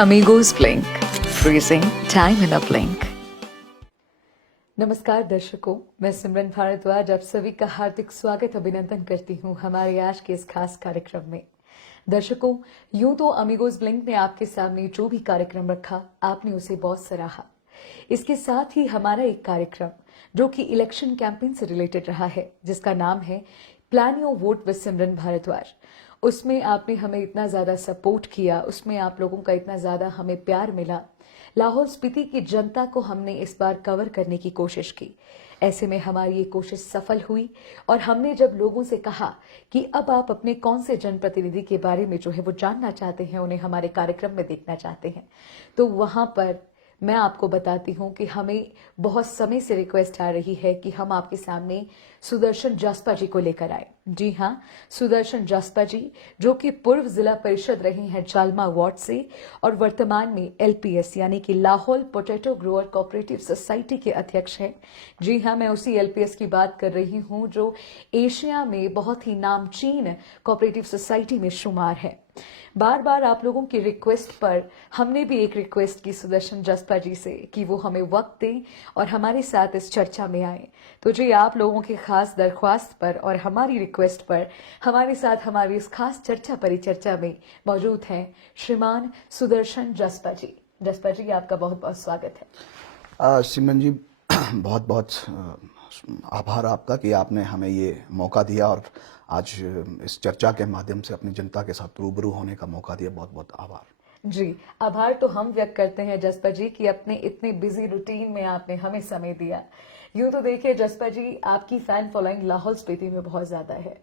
Amigos Blink, freezing time in a blink. नमस्कार दर्शकों, मैं सिमरन भारद्वाज आप सभी का हार्दिक स्वागत अभिनंदन करती हूं हमारे आज के इस खास कार्यक्रम में। दर्शकों, यूं तो अमीगोस ब्लिंक ने आपके सामने जो भी कार्यक्रम रखा आपने उसे बहुत सराहा। इसके साथ ही हमारा एक कार्यक्रम जो कि इलेक्शन कैंपेन से रिलेटेड रहा है, जिसका नाम है प्लान योर वोट विद सिमरन भारद्वाज, उसमें आपने हमें इतना ज्यादा सपोर्ट किया, उसमें आप लोगों का इतना ज्यादा हमें प्यार मिला। लाहौल स्पीति की जनता को हमने इस बार कवर करने की कोशिश की। ऐसे में हमारी ये कोशिश सफल हुई और हमने जब लोगों से कहा कि अब आप अपने कौन से जनप्रतिनिधि के बारे में जो है वो जानना चाहते हैं, उन्हें हमारे कार्यक्रम में देखना चाहते हैं, तो वहां पर मैं आपको बताती हूं कि हमें बहुत समय से रिक्वेस्ट आ रही है कि हम आपके सामने सुदर्शन जसपा जी को लेकर आए। जी हां, सुदर्शन जसपा जी जो कि पूर्व जिला परिषद रही हैं जालमा वार्ड से और वर्तमान में एलपीएस यानी कि Lahaul potato grower cooperative society के अध्यक्ष हैं। जी हां, मैं उसी एलपीएस की बात कर रही हूं जो एशिया में बहुत ही नामचीन कोऑपरेटिव सोसाइटी में शुमार है। बार बार आप लोगों की रिक्वेस्ट पर हमने भी एक रिक्वेस्ट की सुदर्शन जसपा जी से कि वो हमें वक्त दें और हमारे साथ इस चर्चा में आए। तो जी, आप लोगों की खास दरख्वास्त पर और हमारी रिक्वेस्ट पर हमारे साथ हमारी इस खास चर्चा परिचर्चा में मौजूद हैं श्रीमान सुदर्शन जसपा जी। जसपा जी, आपका बहुत बहुत स्वागत है। सिमरन जी, बहुत बहुत आभार आपका कि आपने हमें ये मौका दिया और आज इस चर्चा के माध्यम से अपनी जनता के साथ रूबरू होने का मौका दिया। बहुत बहुत आभार जी। आभार तो हम व्यक्त करते हैं जसपा जी कि अपने इतने बिजी रूटीन में आपने हमें समय दिया। यूं तो देखिए जसपा जी, आपकी फैन फॉलोइंग लाहौल स्पीति में बहुत ज्यादा है।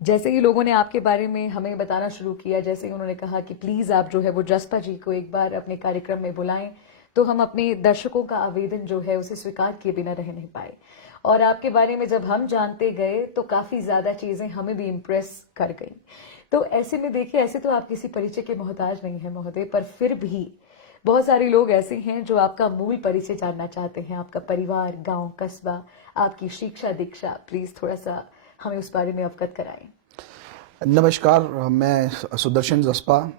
जैसे ही लोगों ने आपके बारे में हमें बताना शुरू किया, जैसे ही उन्होंने कहा कि प्लीज आप जो है वो जसपा जी को एक बार अपने कार्यक्रम में बुलाएं, तो हम अपने दर्शकों का आवेदन जो है उसे स्वीकार किए बिना रह नहीं पाए। और आपके बारे में जब हम जानते गए तो काफी ज्यादा चीजें हमें भी इम्प्रेस कर गई। तो ऐसे में देखिए, ऐसे तो आप किसी परिचय के मोहताज नहीं है महोदय, पर फिर भी बहुत सारे लोग ऐसे हैं जो आपका मूल परिचय जानना चाहते हैं, आपका परिवार, गांव, कस्बा, आपकी शिक्षा दीक्षा। प्लीज थोड़ा सा हमें उस बारे में अवगत कराएं। नमस्कार, मैं सुदर्शन जसपा,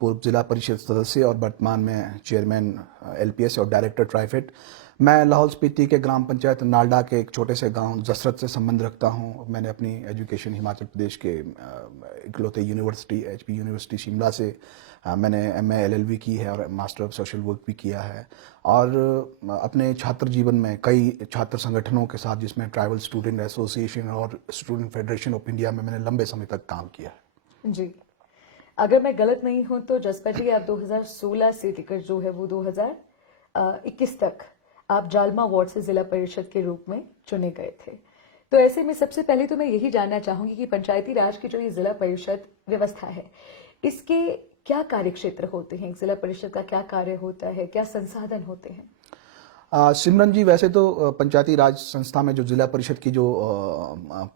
पूर्व जिला परिषद सदस्य और वर्तमान में चेयरमैन एलपीएस और डायरेक्टर ट्राइफेड। मैं लाहौल स्पीति के ग्राम पंचायत नालडा के एक छोटे से गांव जसरत से संबंध रखता हूं। मैंने अपनी एजुकेशन हिमाचल प्रदेश के इकलौते यूनिवर्सिटी एचपी यूनिवर्सिटी शिमला से मैंने एमए एलएलबी की है और मास्टर ऑफ सोशल वर्क भी किया है। और अपने छात्र जीवन में कई छात्र संगठनों के साथ, जिसमें ट्राइबल स्टूडेंट एसोसिएशन और स्टूडेंट फेडरेशन ऑफ इंडिया में मैंने लंबे समय तक काम किया है। जी, अगर मैं गलत नहीं हूं तो जसपा जी, आप 2016 से लेकर जो है वो 2021 तक आप जालमा वार्ड से जिला परिषद के रूप में चुने गए थे। तो ऐसे में सबसे पहले तो मैं यही जानना चाहूंगी कि पंचायती राज की जो ये जिला परिषद व्यवस्था है, इसके क्या कार्य क्षेत्र होते हैं? जिला परिषद का क्या कार्य होता है, क्या संसाधन होते हैं? सिमरन जी, वैसे तो पंचायती राज संस्था में जो जिला परिषद की जो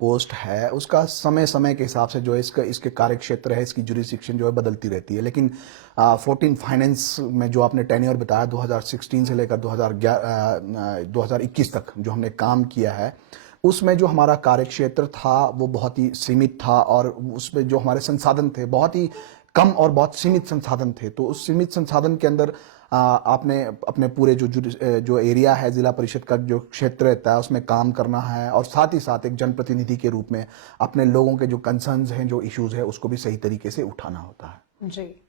पोस्ट है, उसका समय समय के हिसाब से जो है इसके कार्य क्षेत्र है, इसकी जुरिस्डिक्शन जो है बदलती रहती है। लेकिन 14 फाइनेंस में जो आपने टेन्योर बताया 2016 से लेकर 2021 तक जो हमने काम किया है, उसमें जो हमारा कार्य क्षेत्र था वो बहुत ही सीमित था और उसमें जो हमारे संसाधन थे बहुत ही कम और बहुत सीमित संसाधन थे। तो उस सीमित संसाधन के अंदर आपने अपने पूरे जो एरिया है, जिला परिषद का जो क्षेत्र रहता है, उसमें काम करना है और साथ ही साथ एक जनप्रतिनिधि के रूप में अपने लोगों के जो कंसर्न्स हैं, जो इश्यूज है, उसको भी सही तरीके से उठाना होता है। जी,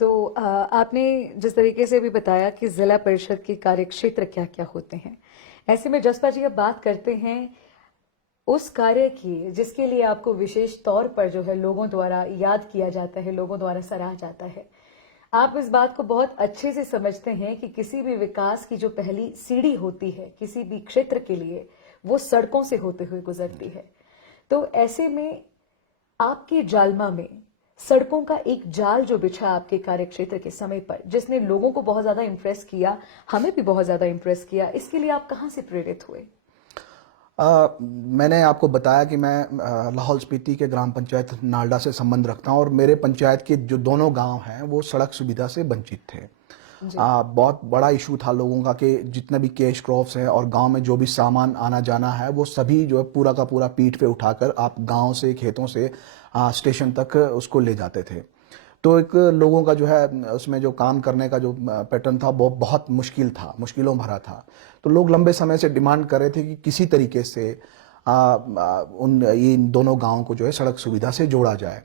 तो आपने जिस तरीके से भी बताया कि जिला परिषद के कार्य क्षेत्र क्या क्या होते हैं, ऐसे में जसपा जी अब बात करते हैं उस कार्य की जिसके लिए आपको विशेष तौर पर जो है लोगों द्वारा याद किया जाता है, लोगों द्वारा सराहा जाता है। आप इस बात को बहुत अच्छे से समझते हैं कि किसी भी विकास की जो पहली सीढ़ी होती है किसी भी क्षेत्र के लिए, वो सड़कों से होते हुए गुजरती है। तो ऐसे में आपके जालमा में सड़कों का एक जाल जो बिछा आपके कार्य क्षेत्र के समय पर, जिसने लोगों को बहुत ज्यादा इंप्रेस किया, हमें भी बहुत ज्यादा इंप्रेस किया, इसके लिए आप कहां से प्रेरित हुए? मैंने आपको बताया कि मैं लाहौल स्पीति के ग्राम पंचायत नालडा से संबंध रखता हूं और मेरे पंचायत के जो दोनों गांव हैं वो सड़क सुविधा से वंचित थे। बहुत बड़ा इशू था लोगों का कि जितने भी कैश क्रॉप्स हैं और गांव में जो भी सामान आना जाना है, वो सभी जो है पूरा का पूरा पीठ पे उठाकर आप गांव से, खेतों से स्टेशन तक उसको ले जाते थे। तो एक लोगों का जो है उसमें जो काम करने का जो पैटर्न था वो बहुत मुश्किल था, मुश्किलों भरा था। तो लोग लंबे समय से डिमांड कर रहे थे कि किसी तरीके से इन दोनों गांवों को जो है सड़क सुविधा से जोड़ा जाए।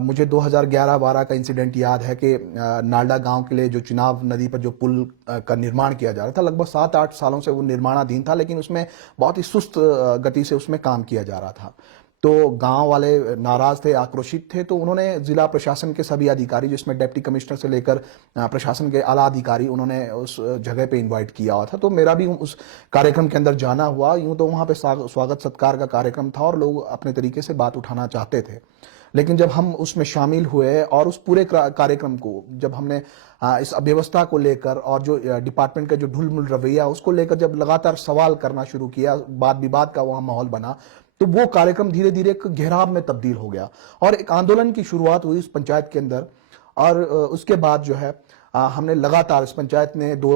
मुझे 2011-12 का इंसिडेंट याद है कि नालडा गांव के लिए जो चिनाब नदी पर जो पुल का निर्माण किया जा रहा था, लगभग 7-8 सालों से वो निर्माणाधीन था, लेकिन उसमें बहुत ही सुस्त गति से उसमें काम किया जा रहा था। तो गांव वाले नाराज थे, आक्रोशित थे, तो उन्होंने जिला प्रशासन के सभी अधिकारी, जिसमें डिप्टी कमिश्नर से लेकर प्रशासन के आला अधिकारी, उन्होंने उस जगह पे इनवाइट किया हुआ था। तो मेरा भी उस कार्यक्रम के अंदर जाना हुआ। यूं तो वहां पे स्वागत सत्कार का कार्यक्रम था और लोग अपने तरीके से बात उठाना चाहते थे, लेकिन जब हम उसमें शामिल हुए और उस पूरे कार्यक्रम को जब हमने इस अव्यवस्था को लेकर और जो डिपार्टमेंट का जो ढुलमुल रवैया उसको लेकर जब लगातार सवाल करना शुरू किया, वाद विवाद का वहां माहौल बना, तो वो कार्यक्रम धीरे धीरे एक घेराव में तब्दील हो गया और एक आंदोलन की शुरुआत हुई उस पंचायत के अंदर। और उसके बाद जो है हमने लगातार इस पंचायत ने 2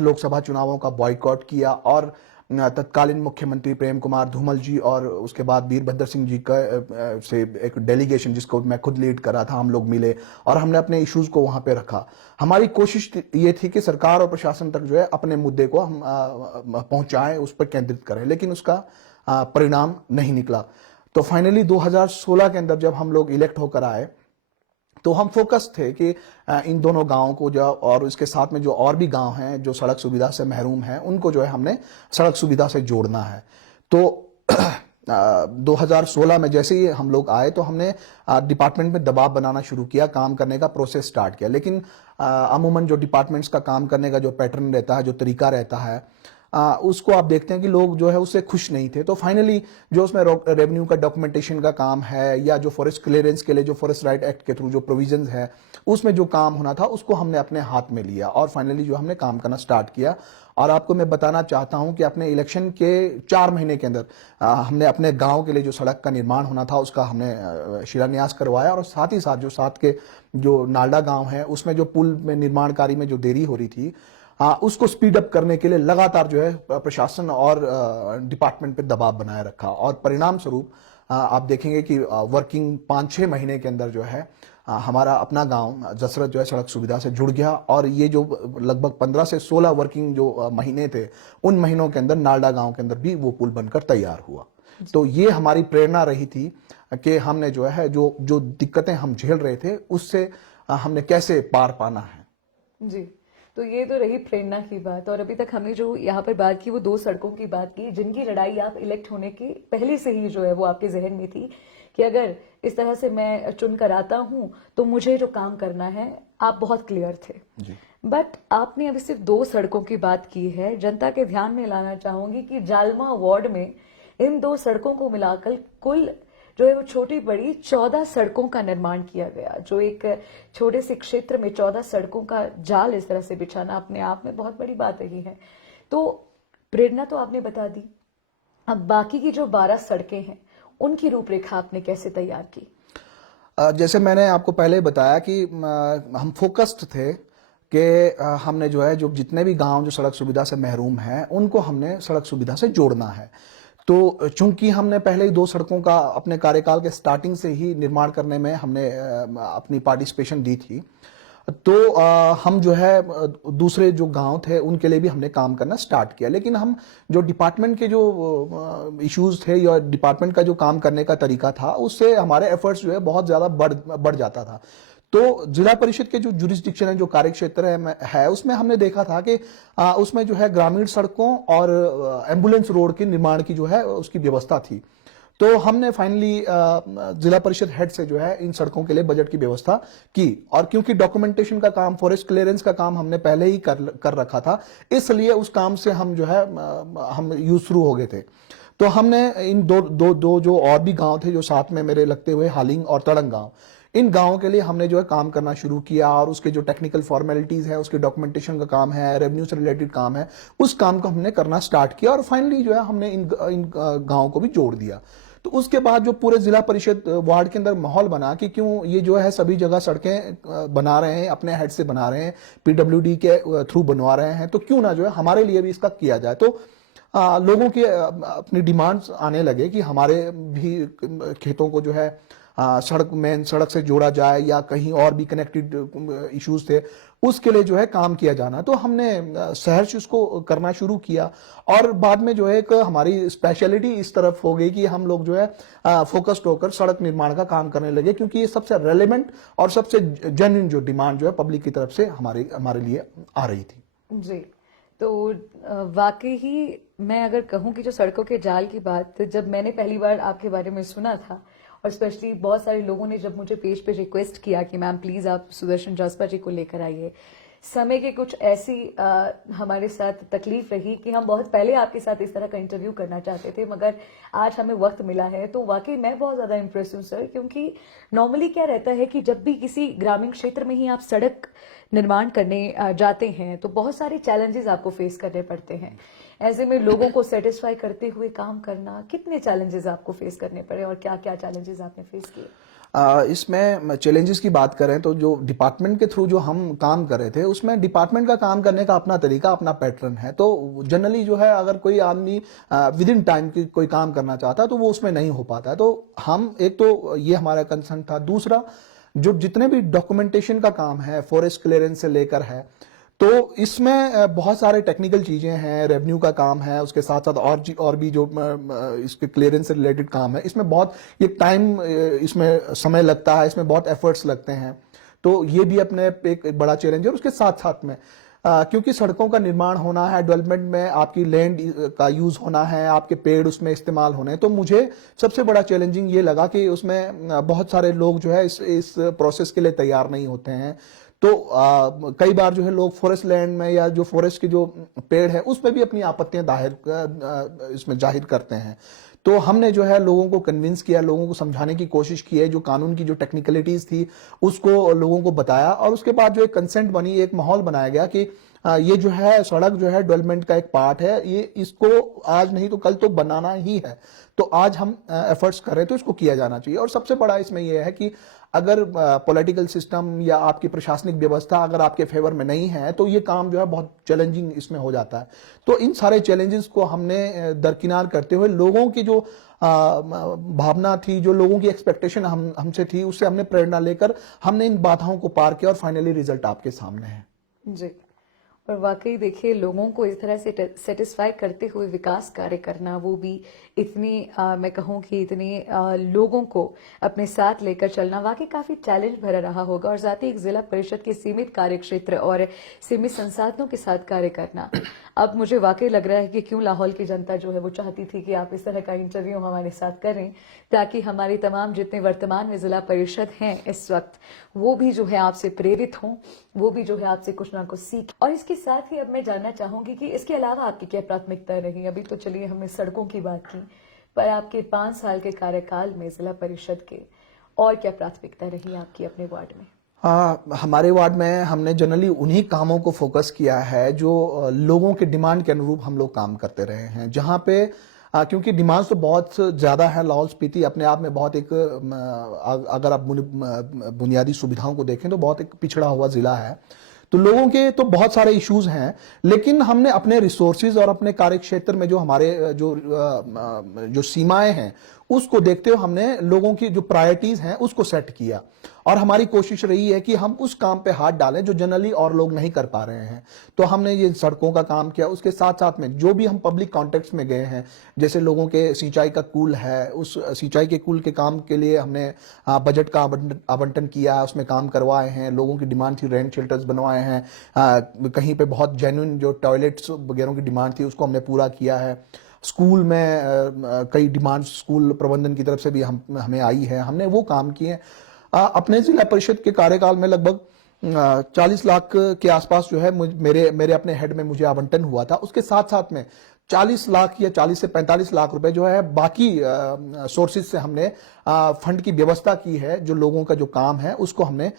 लोकसभा चुनावों का बॉयकॉट किया और तत्कालीन मुख्यमंत्री प्रेम कुमार धूमल जी और उसके बाद वीरभद्र सिंह जी का से एक डेलीगेशन, जिसको मैं खुद लीड कर रहा था, हम लोग मिले और हमने अपने इश्यूज को वहां पे रखा। हमारी कोशिश ये थी कि सरकार और प्रशासन तक जो है अपने मुद्दे को हम पहुंचाएं, उस पर केंद्रित करें, लेकिन उसका परिणाम नहीं निकला। तो फाइनली 2016 के अंदर जब हम लोग इलेक्ट होकर आए तो हम फोकस थे कि इन दोनों गांवों को जो और इसके साथ में जो और भी गांव हैं जो सड़क सुविधा से महरूम हैं, उनको जो है हमने सड़क सुविधा से जोड़ना है। तो 2016 में जैसे ही हम लोग आए तो हमने डिपार्टमेंट में दबाव बनाना शुरू किया, काम करने का प्रोसेस स्टार्ट किया। लेकिन अमूमन जो डिपार्टमेंट्स का काम करने का जो पैटर्न रहता है, जो तरीका रहता है, उसको आप देखते हैं कि लोग जो है उससे खुश नहीं थे। तो फाइनली जो उसमें रेवेन्यू का डॉक्यूमेंटेशन का काम है या जो फॉरेस्ट क्लियरेंस के लिए जो फॉरेस्ट राइट एक्ट के थ्रू जो प्रोविजंस है उसमें जो काम होना था उसको हमने अपने हाथ में लिया और फाइनली जो हमने काम करना स्टार्ट किया। और आपको मैं बताना चाहता हूं कि अपने इलेक्शन के 4 महीने के अंदर हमने अपने गांव के लिए जो सड़क का निर्माण होना था उसका हमने शिलान्यास करवाया और साथ ही साथ जो साथ के जो नालडा गांव है उसमें जो पुल में निर्माण कार्य में जो देरी हो रही थी उसको स्पीड अप करने के लिए लगातार जो है प्रशासन और डिपार्टमेंट पे दबाव बनाए रखा और परिणाम स्वरूप आप देखेंगे कि वर्किंग 5-6 महीने के अंदर जो है हमारा अपना गांव जसरत जो है सड़क सुविधा से जुड़ गया। और ये जो लगभग 15 से 16 वर्किंग जो महीने थे, उन महीनों के अंदर नालडा गांव के अंदर भी वो पुल बनकर तैयार हुआ। तो ये हमारी प्रेरणा रही थी कि हमने जो है जो दिक्कतें हम झेल रहे थे उससे हमने कैसे पार पाना है। जी, तो ये तो रही प्रेरणा की बात। और अभी तक हमने जो यहाँ पर बात की वो 2 सड़कों की बात की, जिनकी लड़ाई आप इलेक्ट होने की पहले से ही जो है वो आपके जहन में थी कि अगर इस तरह से मैं चुन कर आता हूं तो मुझे जो काम करना है, आप बहुत क्लियर थे। बट आपने अभी सिर्फ 2 सड़कों की बात की है। जनता के ध्यान में लाना चाहूंगी कि जालमा वार्ड में इन 2 सड़कों को मिलाकर कुल जो है वो छोटी बड़ी 14 सड़कों का निर्माण किया गया। जो एक छोटे से क्षेत्र में 14 सड़कों का जाल इस तरह से बिछाना अपने आप में बहुत बड़ी बात रही है। तो प्रेरणा तो आपने बता दी, अब बाकी की जो 12 सड़कें हैं उनकी रूपरेखा आपने कैसे तैयार की? जैसे मैंने आपको पहले बताया कि हम फोकस्ड थे कि हमने जो है जो जितने भी गांव जो सड़क सुविधा से महरूम हैं उनको हमने सड़क सुविधा से जोड़ना है। तो चूंकि हमने पहले ही 2 सड़कों का अपने कार्यकाल के स्टार्टिंग से ही निर्माण करने में हमने अपनी पार्टिसिपेशन दी थी, तो हम जो है दूसरे जो गांव थे उनके लिए भी हमने काम करना स्टार्ट किया। लेकिन हम जो डिपार्टमेंट के जो इश्यूज थे या डिपार्टमेंट का जो काम करने का तरीका था उससे हमारे एफर्ट्स जो है बहुत ज्यादा बढ़ जाता था। तो जिला परिषद के जो जुरिस्डिक्शन है, जो कार्य क्षेत्र है उसमें हमने देखा था कि उसमें जो है ग्रामीण सड़कों और एम्बुलेंस रोड के निर्माण की जो है उसकी व्यवस्था थी। तो हमने फाइनली जिला परिषद हेड से जो है इन सड़कों के लिए बजट की व्यवस्था की। और क्योंकि डॉक्यूमेंटेशन का काम, फॉरेस्ट क्लियरेंस का काम हमने पहले ही कर रखा था, इसलिए उस काम से हम जो है हम यूज शुरू हो गए थे। तो हमने इन दो जो और भी गांव थे जो साथ में मेरे लगते हुए, हालिंग और तड़ंग गांव, इन गांवों के लिए हमने जो है काम करना शुरू किया और उसके जो टेक्निकल फॉर्मेलिटीज है, उसके डॉक्यूमेंटेशन का काम है, रेवेन्यू से रिलेटेड काम है, उस काम को हमने करना स्टार्ट किया और फाइनली जो है हमने इन गांवों को भी जोड़ दिया। तो उसके बाद जो पूरे जिला परिषद वार्ड के अंदर माहौल बना कि क्यों ये जो है सभी जगह सड़कें बना रहे हैं, अपने हेड से बना रहे हैं, पीडब्ल्यूडी के थ्रू बनवा रहे हैं, तो क्यों ना जो है हमारे लिए भी इसका किया जाए। तो लोगों के अपनी डिमांड्स आने लगे कि हमारे भी खेतों को जो है सड़क से जोड़ा जाए या कहीं और भी कनेक्टेड इश्यूज थे, उसके लिए जो है काम किया जाना। तो हमने सहर्ष उसको करना शुरू किया और बाद में जो है एक हमारी स्पेशलिटी इस तरफ हो गई कि हम लोग जो है फोकस्ड होकर सड़क निर्माण का काम करने लगे, क्योंकि ये सबसे रेलेवेंट और सबसे जेन्युइन जो डिमांड जो है पब्लिक की तरफ से हमारे लिए आ रही थी। जी। तो वाकई ही मैं अगर कहूं कि जो सड़कों के जाल की बात, जब मैंने पहली बार आपके बारे में सुना था और स्पेशली बहुत सारे लोगों ने जब मुझे पेज पे रिक्वेस्ट किया कि मैम प्लीज आप सुदर्शन जसपा जी को लेकर आइए, समय की कुछ ऐसी हमारे साथ तकलीफ रही कि हम बहुत पहले आपके साथ इस तरह का इंटरव्यू करना चाहते थे, मगर आज हमें वक्त मिला है। तो वाकई मैं बहुत ज्यादा इम्प्रेस हूँ सर, क्योंकि नॉर्मली क्या रहता है कि जब भी किसी ग्रामीण क्षेत्र में ही आप सड़क निर्माण करने जाते हैं तो बहुत सारे चैलेंजेस आपको फेस करने पड़ते हैं। ऐसे में लोगों को सेटिस्फाई करते हुए काम करना, कितने चैलेंजेस आपको फेस करने पड़े और क्या क्या चैलेंजेस आपने फेस किए? इसमें चैलेंजेस की बात करें तो जो डिपार्टमेंट के थ्रू जो हम काम कर रहे थे, उसमें डिपार्टमेंट का काम करने का अपना तरीका, अपना पैटर्न है। तो जनरली जो है अगर कोई आदमी विद इन टाइम की कोई काम करना चाहता है तो वो उसमें नहीं हो पाता है। तो हम एक तो ये हमारा कंसर्न था। दूसरा, जो जितने भी डॉक्यूमेंटेशन का काम है, फॉरेस्ट क्लियरेंस से लेकर है, तो इसमें बहुत सारे टेक्निकल चीजें हैं, रेवेन्यू का काम है, उसके साथ साथ और भी जो इसके क्लियरेंस से रिलेटेड काम है, इसमें बहुत ये टाइम, इसमें समय लगता है, इसमें बहुत एफर्ट्स लगते हैं। तो ये भी अपने एक बड़ा चैलेंज है। और उसके साथ साथ में क्योंकि सड़कों का निर्माण होना है, डेवलपमेंट में आपकी लैंड का यूज होना है, आपके पेड़ उसमें इस्तेमाल होने हैं, तो मुझे सबसे बड़ा चैलेंजिंग ये लगा कि उसमें बहुत सारे लोग जो है इस प्रोसेस के लिए तैयार नहीं होते हैं। तो कई बार जो है लोग फॉरेस्ट लैंड में या जो फॉरेस्ट के जो पेड़ है उस पर भी अपनी आपत्तियां इसमें जाहिर करते हैं। तो हमने जो है लोगों को कन्विंस किया, लोगों को समझाने की कोशिश की है, जो कानून की जो टेक्निकलिटीज थी उसको लोगों को बताया, और उसके बाद जो एक कंसेंट बनी, एक माहौल बनाया गया कि ये जो है सड़क जो है डेवलपमेंट का एक पार्ट है, ये इसको आज नहीं तो कल तो बनाना ही है। तो आज हम एफर्ट्स कर रहे हैं तो इसको किया जाना चाहिए। और सबसे बड़ा इसमें यह है कि अगर पॉलिटिकल सिस्टम या आपकी प्रशासनिक व्यवस्था अगर आपके फेवर में नहीं है तो ये काम जो है बहुत चैलेंजिंग इसमें हो जाता है। तो इन सारे चैलेंजेस को हमने दरकिनार करते हुए लोगों की जो भावना थी, जो लोगों की एक्सपेक्टेशन हमसे थी, उससे हमने प्रेरणा लेकर हमने इन बाधाओं को पार किया और फाइनली रिजल्ट आपके सामने है। जी। और वाकई देखिए, लोगों को इस तरह से सेटिस्फाई करते हुए विकास कार्य करना, वो भी इतनी मैं कहूँ कि इतने लोगों को अपने साथ लेकर चलना वाकई काफी चैलेंज भरा रहा होगा। और साथ ही एक जिला परिषद के सीमित कार्य क्षेत्र और सीमित संसाधनों के साथ कार्य करना, अब मुझे वाकई लग रहा है कि क्यों लाहौल की जनता जो है वो चाहती थी कि आप इस तरह का इंटरव्यू हमारे साथ करें, ताकि हमारे तमाम जितने वर्तमान में जिला परिषद हैं इस वक्त, वो भी जो है आपसे प्रेरित हों, वो भी जो है आपसे कुछ ना कुछ सीख। और इसके साथ ही अब मैं जानना चाहूंगी कि इसके अलावा आपकी क्या प्राथमिकता रही? अभी तो चलिए हमने सड़कों की बात की, पर आपके 5 साल के कार्यकाल में जिला परिषद के और क्या प्राथमिकता रही आपकी अपने वार्ड में? हमारे वार्ड में हमने जनरली उन्हीं कामों को फोकस किया है जो लोगों के डिमांड के अनुरूप हम लोग काम करते रहे हैं। जहां पे क्योंकि डिमांड्स तो बहुत ज़्यादा है, लाहौल स्पीति अपने आप में बहुत एक अगर आप बुनियादी सुविधाओं को देखें तो बहुत एक पिछड़ा हुआ ज़िला है। तो लोगों के तो बहुत सारे इश्यूज हैं, लेकिन हमने अपने रिसोर्सेज और अपने कार्य क्षेत्र में जो हमारे जो सीमाएं हैं उसको देखते हुए हमने लोगों की जो प्रायोरिटीज हैं उसको सेट किया। और हमारी कोशिश रही है कि हम उस काम पे हाथ डालें जो जनरली और लोग नहीं कर पा रहे हैं। तो हमने ये सड़कों का काम किया, उसके साथ साथ में जो भी हम पब्लिक कॉन्टेक्ट्स में गए हैं, जैसे लोगों के सिंचाई का कुल है, उस सिंचाई के कुल के काम के लिए हमने बजट का आवंटन किया, उसमें काम करवाए हैं। लोगों की डिमांड थी, रेंट शेल्टर्स बनवाए हैं, कहीं पे बहुत जेन्युइन जो टॉयलेट्स वगैरह की डिमांड थी उसको हमने पूरा किया है। स्कूल में कई डिमांड स्कूल प्रबंधन की तरफ से भी हमें आई है, हमने वो काम किए। अपने जिला परिषद के कार्यकाल में लगभग 40 लाख के आसपास जो है मेरे अपने हेड में मुझे आवंटन हुआ था। उसके साथ साथ में 40 लाख या 40 से 45 लाख रुपए जो है बाकी सोर्सेज से हमने फंड की व्यवस्था की है। जो लोगों का जो काम है उसको हमने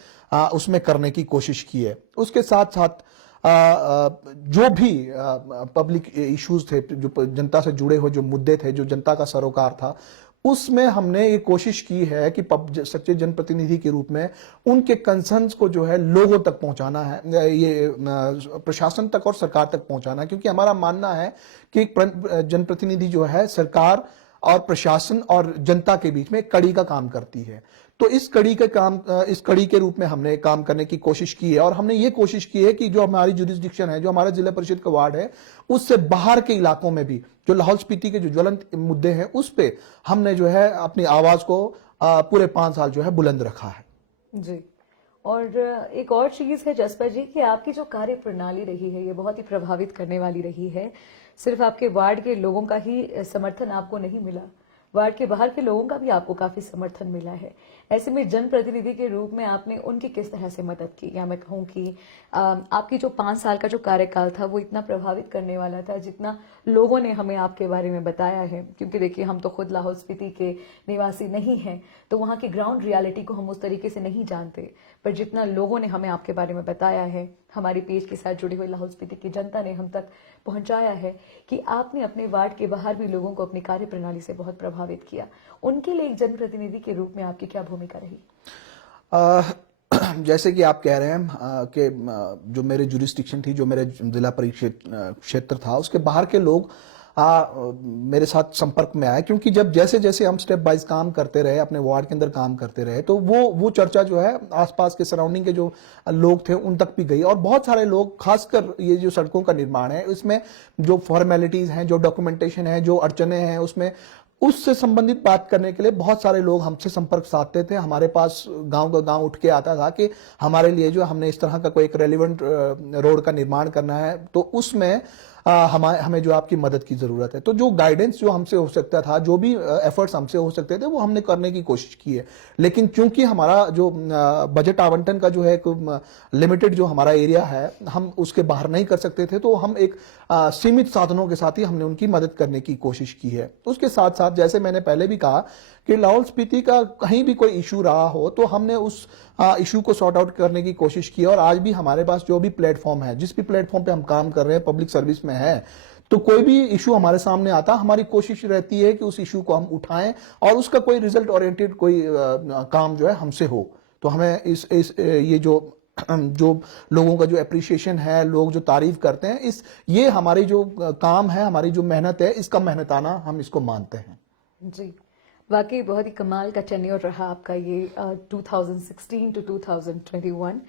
उसमें करने की कोशिश की है। उसके साथ साथ जो भी पब्लिक इश्यूज थे, जो जनता से जुड़े हुए जो मुद्दे थे, जो जनता का सरोकार था, उसमें हमने ये कोशिश की है कि सच्चे जनप्रतिनिधि के रूप में उनके कंसर्न्स को जो है लोगों तक पहुंचाना है, ये प्रशासन तक और सरकार तक पहुंचाना, क्योंकि हमारा मानना है कि एक जनप्रतिनिधि जो है सरकार और प्रशासन और जनता के बीच में एक कड़ी का काम करती है। तो इस कड़ी के रूप में हमने काम करने की कोशिश की है, और हमने ये कोशिश की है कि जो हमारी जुरिस्डिक्शन है, जो हमारा जिला परिषद का वार्ड है, उससे बाहर के इलाकों में भी जो लाहौल स्पीति के जो ज्वलंत मुद्दे हैं उस पे हमने जो है अपनी आवाज को पूरे 5 साल जो है बुलंद रखा है। जी। और एक और चीज है जसपा जी कि आपकी जो कार्य प्रणाली रही है ये बहुत ही प्रभावित करने वाली रही है। सिर्फ आपके वार्ड के लोगों का ही समर्थन आपको नहीं मिला, वार्ड के बाहर के लोगों का भी आपको काफी समर्थन मिला है। ऐसे में जनप्रतिनिधि के रूप में आपने उनकी किस तरह से मदद की, या मैं कहूँ कि आपकी जो 5 साल का जो कार्यकाल था वो इतना प्रभावित करने वाला था जितना लोगों ने हमें आपके बारे में बताया है। क्योंकि देखिए, हम तो खुद लाहौल स्पीति के निवासी नहीं हैं, तो वहाँ की ग्राउंड रियलिटी को हम उस तरीके से नहीं जानते, पर जितना लोगों ने हमें आपके बारे में बताया है, हमारी पेज के साथ जुड़ी हुई लाहौल स्पीति की जनता ने हम तक पहुंचाया है कि आपने अपने वार्ड के बाहर भी लोगों को अपनी कार्य प्रणाली से बहुत प्रभावित किया। उनके लिए एक जनप्रतिनिधि के रूप में आपकी क्या भूमिका रही? जैसे कि आप कह रहे हैं कि जो मेरे जुरिस्डिक्शन थी, जो मेरे जिला परिषद क्षेत्र था, उसके बाहर के लोग मेरे साथ संपर्क में आए, क्योंकि जब जैसे जैसे हम स्टेप बाइज काम करते रहे, अपने वार्ड के अंदर काम करते रहे, तो वो चर्चा जो है आसपास के सराउंडिंग के जो लोग थे उन तक भी गई। और बहुत सारे लोग, खासकर ये जो सड़कों का निर्माण है, इसमें जो फॉर्मेलिटीज हैं, जो डॉक्यूमेंटेशन है, जो अड़चने हैं, उसमें उससे संबंधित बात करने के लिए बहुत सारे लोग हमसे संपर्क साधते थे। हमारे पास गांव का गांव उठ के आता था कि हमारे लिए जो हमने इस तरह का कोई एक रेलिवेंट रोड का निर्माण करना है, तो उसमें हमें जो आपकी मदद की जरूरत है। तो जो गाइडेंस जो हमसे हो सकता था, जो भी एफर्ट्स हमसे हो सकते थे, वो हमने करने की कोशिश की है। लेकिन चूंकि हमारा जो बजट आवंटन का जो है एक लिमिटेड जो हमारा एरिया है, हम उसके बाहर नहीं कर सकते थे, तो हम एक सीमित साधनों के साथ ही हमने उनकी मदद करने की कोशिश की है। उसके साथ साथ, जैसे मैंने पहले भी कहा कि लाहौल स्पीति का कहीं भी कोई इशू रहा हो, तो हमने उस इशू को सॉर्ट आउट करने की कोशिश की है। और आज भी हमारे पास जो भी प्लेटफॉर्म है, जिस भी प्लेटफॉर्म पे हम काम कर रहे हैं, पब्लिक सर्विस में है, तो कोई भी इशू हमारे सामने आता, हमारी कोशिश रहती है कि उस इशू को हम उठाएं और उसका कोई रिजल्ट ओरिएंटेड कोई काम जो है हमसे हो। तो हमें ये जो लोगों का जो एप्रिसिएशन है, लोग जो तारीफ करते हैं, ये हमारी जो काम है, हमारी जो मेहनत है, इसका मेहनताना हम इसको मानते हैं। जी, वाकई बहुत ही कमाल का टेन्योर रहा आपका ये 2016 टू 2021।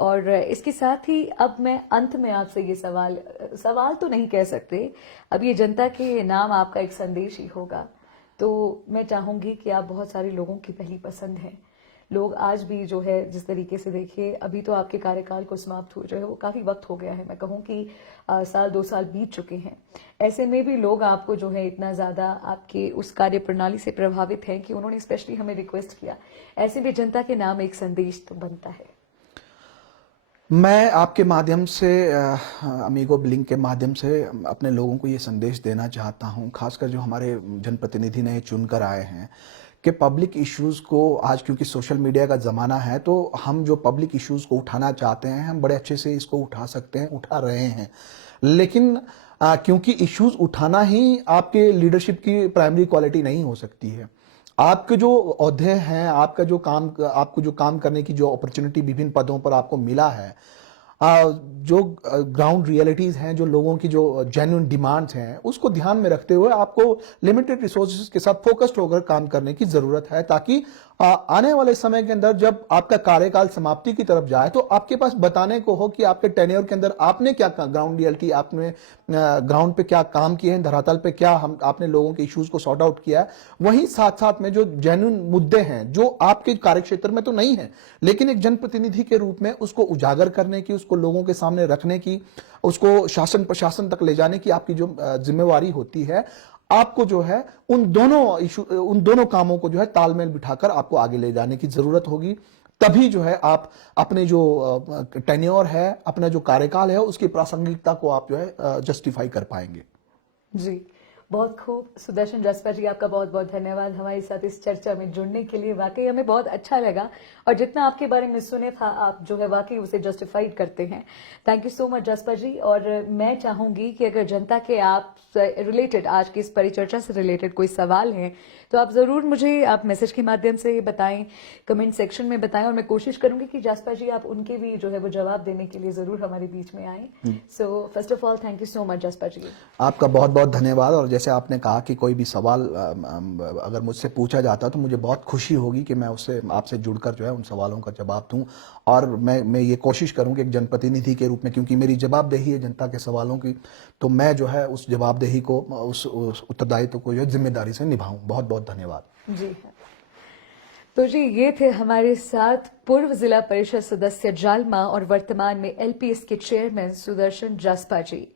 और इसके साथ ही अब मैं अंत में आपसे ये सवाल तो नहीं कह सकते, अब ये जनता के नाम आपका एक संदेश ही होगा। तो मैं चाहूंगी कि आप बहुत सारे लोगों की पहली पसंद हैं। लोग आज भी जो है, जिस तरीके से देखिए, अभी तो आपके कार्यकाल को समाप्त हो जो है वो काफी वक्त हो गया है, मैं कहूँ कि साल 2 साल बीत चुके हैं। ऐसे में भी लोग आपको जो है इतना ज्यादा आपके उस कार्य प्रणाली से प्रभावित हैं कि उन्होंने स्पेशली हमें रिक्वेस्ट किया। ऐसे में जनता के नाम एक संदेश तो बनता है। मैं आपके माध्यम से, अमीगो ब्लिंक के माध्यम से अपने लोगों को ये संदेश देना चाहता हूँ, खासकर जो हमारे जनप्रतिनिधि नए चुनकर आए हैं, कि पब्लिक इश्यूज को आज, क्योंकि सोशल मीडिया का ज़माना है, तो हम जो पब्लिक इश्यूज को उठाना चाहते हैं, हम बड़े अच्छे से इसको उठा सकते हैं, उठा रहे हैं। लेकिन क्योंकि इश्यूज उठाना ही आपके लीडरशिप की प्राइमरी क्वालिटी नहीं हो सकती है। आपके जो ओहदे हैं, आपको जो काम करने की जो अपॉर्चुनिटी विभिन्न पदों पर आपको मिला है, जो ग्राउंड रियलिटीज हैं, जो लोगों की जो जेन्युइन डिमांड्स हैं, उसको ध्यान में रखते हुए आपको लिमिटेड रिसोर्सेज के साथ फोकस्ड होकर काम करने की जरूरत है, ताकि आने वाले समय के अंदर जब आपका कार्यकाल समाप्ति की तरफ जाए, तो आपके पास बताने को हो कि आपके टेन्योर के अंदर आपने क्या ग्राउंड रियलिटी, आपने ग्राउंड पे क्या काम किए हैं, धरातल पे क्या आपने लोगों के इश्यूज को सॉर्ट आउट किया है। वहीं साथ साथ में जो जेन्युइन मुद्दे हैं, जो आपके कार्यक्षेत्र में तो नहीं है, लेकिन एक जनप्रतिनिधि के रूप में उसको उजागर करने की, उसको लोगों के सामने रखने की, उसको शासन प्रशासन तक ले जाने की आपकी जो जिम्मेवारी होती है, आपको जो है उन दोनों कामों को जो है तालमेल बिठाकर आपको आगे ले जाने की जरूरत होगी। तभी जो है आप अपने जो टेन्योर है, अपना जो कार्यकाल है, उसकी प्रासंगिकता को आप जो है जस्टिफाई कर पाएंगे। जी, बहुत खूब। सुदर्शन जसपा जी, आपका बहुत बहुत धन्यवाद हमारे साथ इस चर्चा में जुड़ने के लिए। वाकई हमें बहुत अच्छा लगा और जितना आपके बारे में सुने था, आप जो है वाकई उसे जस्टिफाइड करते हैं। Thank you so much Jaspa ji. और मैं चाहूंगी कि अगर जनता के आप रिलेटेड, आज की इस परिचर्चा से रिलेटेड कोई सवाल हैं तो आप जरूर मुझे आप मैसेज के माध्यम से बताएं, कमेंट सेक्शन में बताएं, और मैं कोशिश करूंगी कि जसपा जी आप उनके भी जो है वो जवाब देने के लिए जरूर हमारे बीच में आए। So first of all thank you so much Jaspa ji. आपका बहुत बहुत धन्यवाद। और जैसे आपने कहा कि कोई भी सवाल अगर मुझसे पूछा जाता तो मुझे बहुत खुशी होगी कि मैं उससे आपसे जुड़कर जो है उन सवालों का जवाब दूं। और मैं ये कोशिश करूं कि एक जनप्रतिनिधि के रूप में, क्योंकि मेरी जवाबदेही है जनता के सवालों की, तो मैं जो है उस जवाबदेही को, उस उत्तरदायित्व को जो है जिम्मेदारी से निभाऊं। बहुत बहुत धन्यवाद जी हाँ। तो जी, ये थे हमारे साथ पूर्व जिला परिषद सदस्य जालमा और वर्तमान में एलपीएस के चेयरमैन सुदर्शन जसपा जी।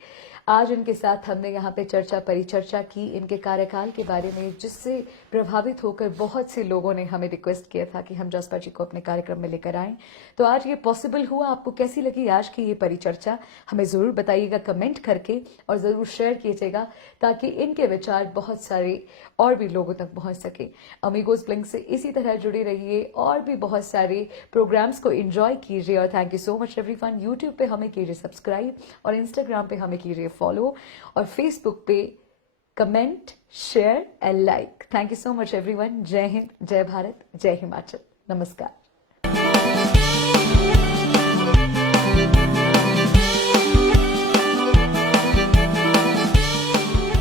आज इनके साथ हमने यहाँ पे परिचर्चा की इनके कार्यकाल के बारे में, जिससे प्रभावित होकर बहुत से लोगों ने हमें रिक्वेस्ट किया था कि हम जसपा जी को अपने कार्यक्रम में लेकर आएं। तो आज ये पॉसिबल हुआ। आपको कैसी लगी आज की ये परिचर्चा, हमें जरूर बताइएगा कमेंट करके, और जरूर शेयर कीजिएगा ताकि इनके विचार बहुत सारे और भी लोगों तक पहुंच सके। अमीगोज ब्लिंक से इसी तरह जुड़े रहिए और भी बहुत सारे प्रोग्राम्स को एंजॉय कीजिए। और thank you so much everyone. YouTube पे हमें कीजिए सब्सक्राइब, और इंस्टाग्राम पे हमें कीजिए फॉलो, और फेसबुक पे comment, share and like. Thank you so much everyone. जय हिंद, जय भारत, जय हिमाचल। नमस्कार।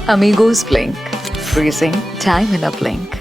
Amigos Blink, freezing time in a blink.